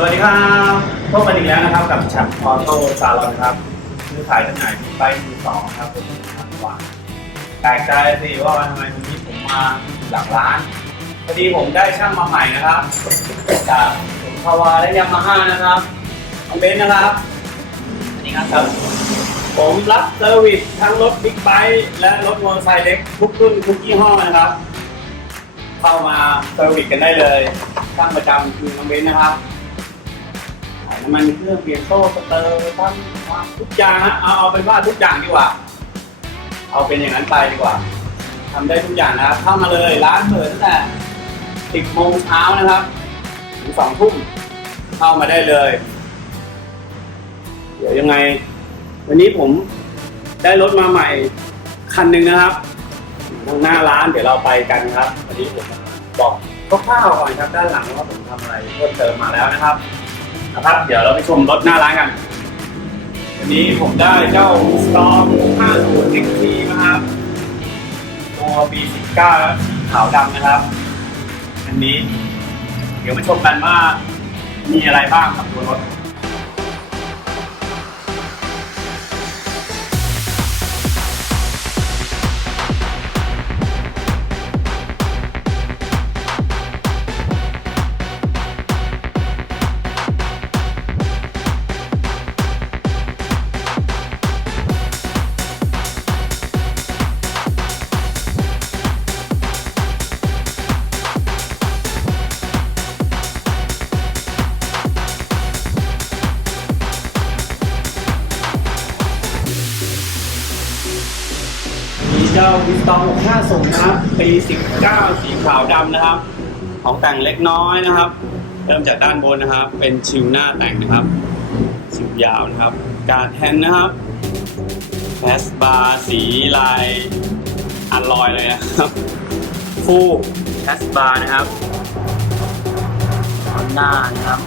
สวัสดีครับพบกันอีกแล้วนะครับกับชักออโต้ซาลอนครับซื้อขายจำหน่ายที่ไปมือสองครับเป็นทางวันแปลกใจสิว่าทำไมวันนี้ผมมาหลังร้านพอดีผมได้ช่างมาใหม่นะครับจากผมคาวาและยามาฮ่านะครับน้องเบนซ์นะครับอันนี้ครับผมรับเซอร์วิสทั้งรถบิ๊กไบค์และรถมอเตอร์ไซค์เล็กทุกรุ่นทุกยี่ห้อนะครับ เข้ามาเซอร์วิสกันได้เลยช่างประจำคือน้องเบนซ์นะครับ ขายน้ำมันเครื่องเปลี่ยนโซ่สเตอร์ทั้งทุกอย่างฮะเอาเอาเป็นว่าทุกอย่างดีกว่า เอาเป็นอย่างนั้นไปดีกว่าทำได้ทุกอย่างนะครับเข้ามาเลยร้านเปิดตั้งแต่10โมงเช้านะครับ ถึง2ทุ่มเข้ามาได้เลย เดี๋ยวยังไง วันนี้ผมได้รถมาใหม่คันหนึ่งนะครับทางหน้าร้านเดี๋ยวเราไปกันครับวันนี้ผมบอกคร่าวๆก่อนครับด้านหลังว่าผมทำอะไรเพิ่มเติมมาแล้วนะครับ นะครับ เดี๋ยวเราไปชมรถหน้าร้านกัน วันนี้ผมได้เจ้า Storm 50 XT นะครับตัวปี19สีขาวดำนะครับ อันนี้ เดี๋ยวมาชมกันว่ามีอะไรบ้างกับตัวรถ เจ้าวิสตอง650นะครับ ปี 19 สีขาวดำนะครับ ของแต่งเล็กน้อยนะครับ เริ่มจากด้านบนนะครับ เป็นชิวหน้าแต่งนะครับ ชิวยาวนะครับ การแทนนะครับแฟสบาร์สีลายอันลอยเลยนะครับฟูแฟสบาร์นะครับด้านหน้านะครับ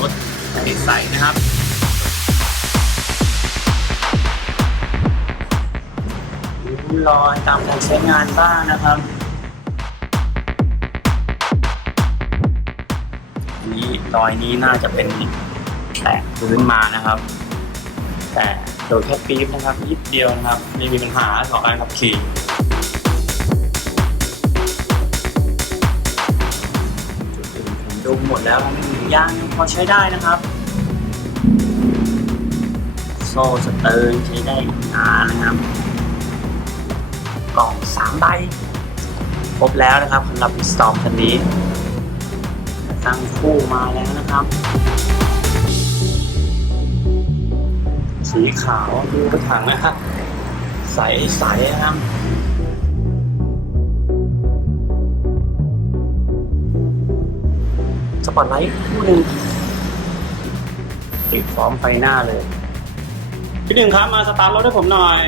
รถใสๆนะครับ ร้อยตามการใช้งานบ้างนะครับนี้รอยนี้น่าจะเป็นแตะพื้นมานะครับ แต่โดยแค่ปี๊บนะครับยิบเดียวนะครับ ไม่มีปัญหาต่อการขับขี่จุดอื่นผมดูหมดแล้วครับยางยังพอใช้ได้นะครับ โซ่สเตอร์ใช้ได้นานนะครับ กล่องสามใบครบแล้วนะครับสำหรับสตอมคันนี้ ตั้งคู่มาแล้วนะครับ สีขาวดูกระถางนะครับใสใสๆนะครับสปอตไลท์คู่หนึ่งติดพร้อมไฟหน้าเลย พี่หนึ่งครับ มาสตาร์ทรถให้ผมหน่อย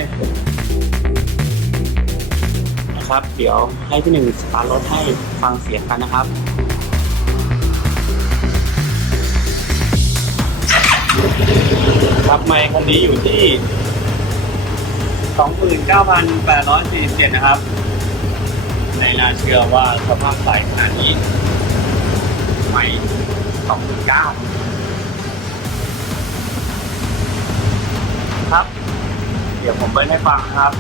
นะครับ เดี๋ยวให้พี่หนึ่งสตาร์ทรถให้ฟังเสียงกันนะครับครับไมค์คันนี้อยู่ที่ 29,847 นะครับ ในน่าเชื่อว่าสภาพใสขนาดนี้ ไม่29,000ครับ เดี๋ยวผมเบิ้ลให้ฟังครับ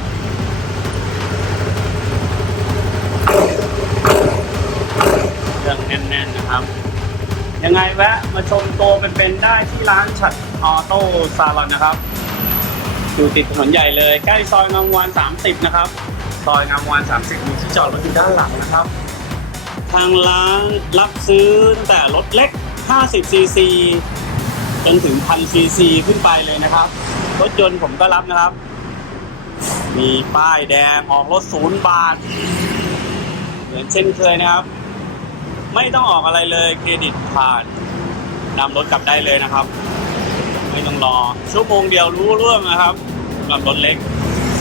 เครื่องแน่นๆนะครับ ยังไงแวะมาชมโตวเป็นๆได้ที่ร้านฉัดออโต้ซาลอนนะครับ อยู่ติดถนนใหญ่เลย ใกล้ซอยงามวาน 30 นะครับ ซอยงามวาน 30 มีที่จอดรถอยู่ด้านหลังนะครับ ทางร้านรับซื้อตั้งแต่รถเล็ก 50 ซีซีจนถึง 1,000 ซีซีขึ้นไปเลยนะครับ รถยนต์ผมก็รับนะครับ มีป้ายแดงออกรถศูนย์บาท มือนเช่นเคยนะครับ ไม่ต้องออกอะไรเลยเครดิตผ่านนำรถกลับได้เลยนะครับ ไม่ต้องรอ ชั่วโมงเดียวรู้เรื่องนะครับสำหรับรถเล็ก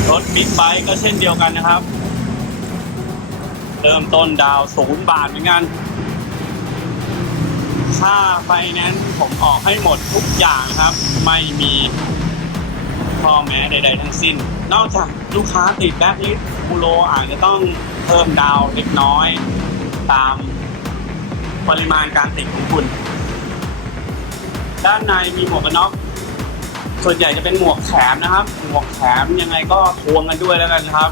รถบิ๊กไบค์ก็เช่นเดียวกันนะครับ เริ่มต้นดาวศูนย์บาทเหมือนกันค่าไฟแนนซ์ผมออกให้หมดทุกอย่างนะครับ ไม่มีข้อแม้ใด ๆ ทั้งสิ้น นอกจากลูกค้าติดแบ็คลิสต์ บูโรอาจจะต้องเพิ่มดาวเล็กน้อย ตามปริมาณการติดของคุณ ด้านในมีหมวกกันน็อกส่วนใหญ่จะเป็นหมวกแถมนะครับ หมวกแถมยังไงก็ทวงกันด้วยแล้วกันนะครับ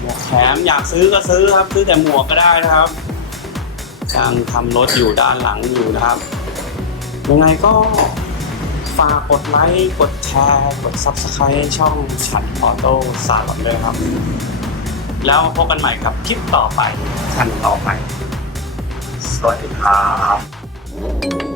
หมวกแถมอยากซื้อก็ซื้อครับ ซื้อแต่หมวกก็ได้นะครับช่างทำรถอยู่ด้านหลังอยู่นะครับ ยังไงก็ ฝากกดไลค์ กดแชร์ กด Subscribe ช่องฉันออโต้สาลอนด้วยครับ แล้วพบกันใหม่กับคลิปต่อไป ฉันต่อไป สวัสดีครับ